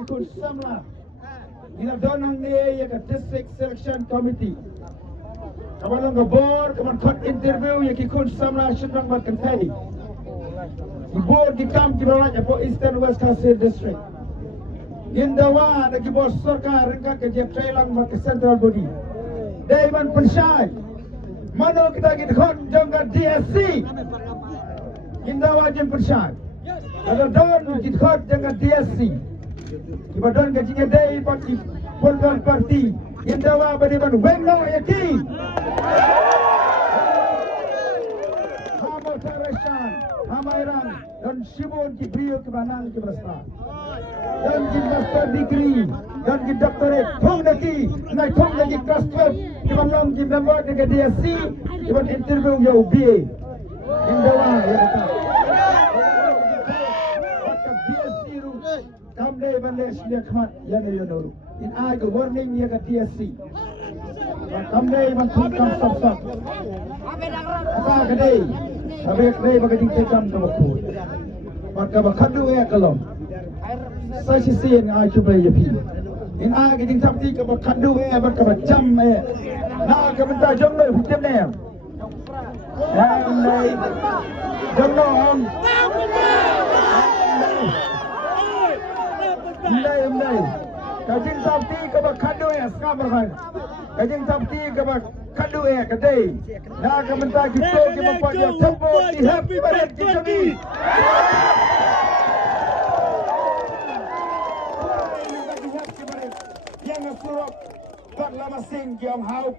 ikut samla. Ina donang ni ya ka district selection committee. Kaman ang board, kaman kot interview ya ki kun samla shudang mat kantay. Di board di kam ki barat ya po Eastern West Kasir district. Indawa na ki bos sarkar ringkat ke jeb trailang mat central body. Daiman pensyai. Mano kita kot jangka DSC. Indawa jem pensyai. Ada don kita kot jangka DSC. Kita don ke jingga day paki political party. Indawa beriman wengo yakin. Hamo Tareshan, Hamairan dan Shibun ki brio ke banang ke berasta. Dan ki master degree, dan ki doctorate thong lagi, nai thong lagi class 12. Ki banang ki member ke DSC, ki ban interview yo BA. Indawa ya kata. DSC ru kamne bande sile khat ya ne yo no. In ai ke warning ya ke DSC. Kamne ban thong kam sab. Apa kedai? Habis kedai bagi tingkat jam tu aku. Maka bakadu ya kalau. Saya sih yang ai cuba ya pi. In ai ke tingkat ti ke bakadu ya baka jam ya. Nak ke bentar jom le hukum ni. Yang ni jom le om. Ni. Kajing sabti ke bakadu ya sekarang berapa? Kajing sabti ke bakadu ya kedai. Nak ke bentar kita membuat dia tempo di happy barat kita ni. Yang suruh tak lama sing yang hau.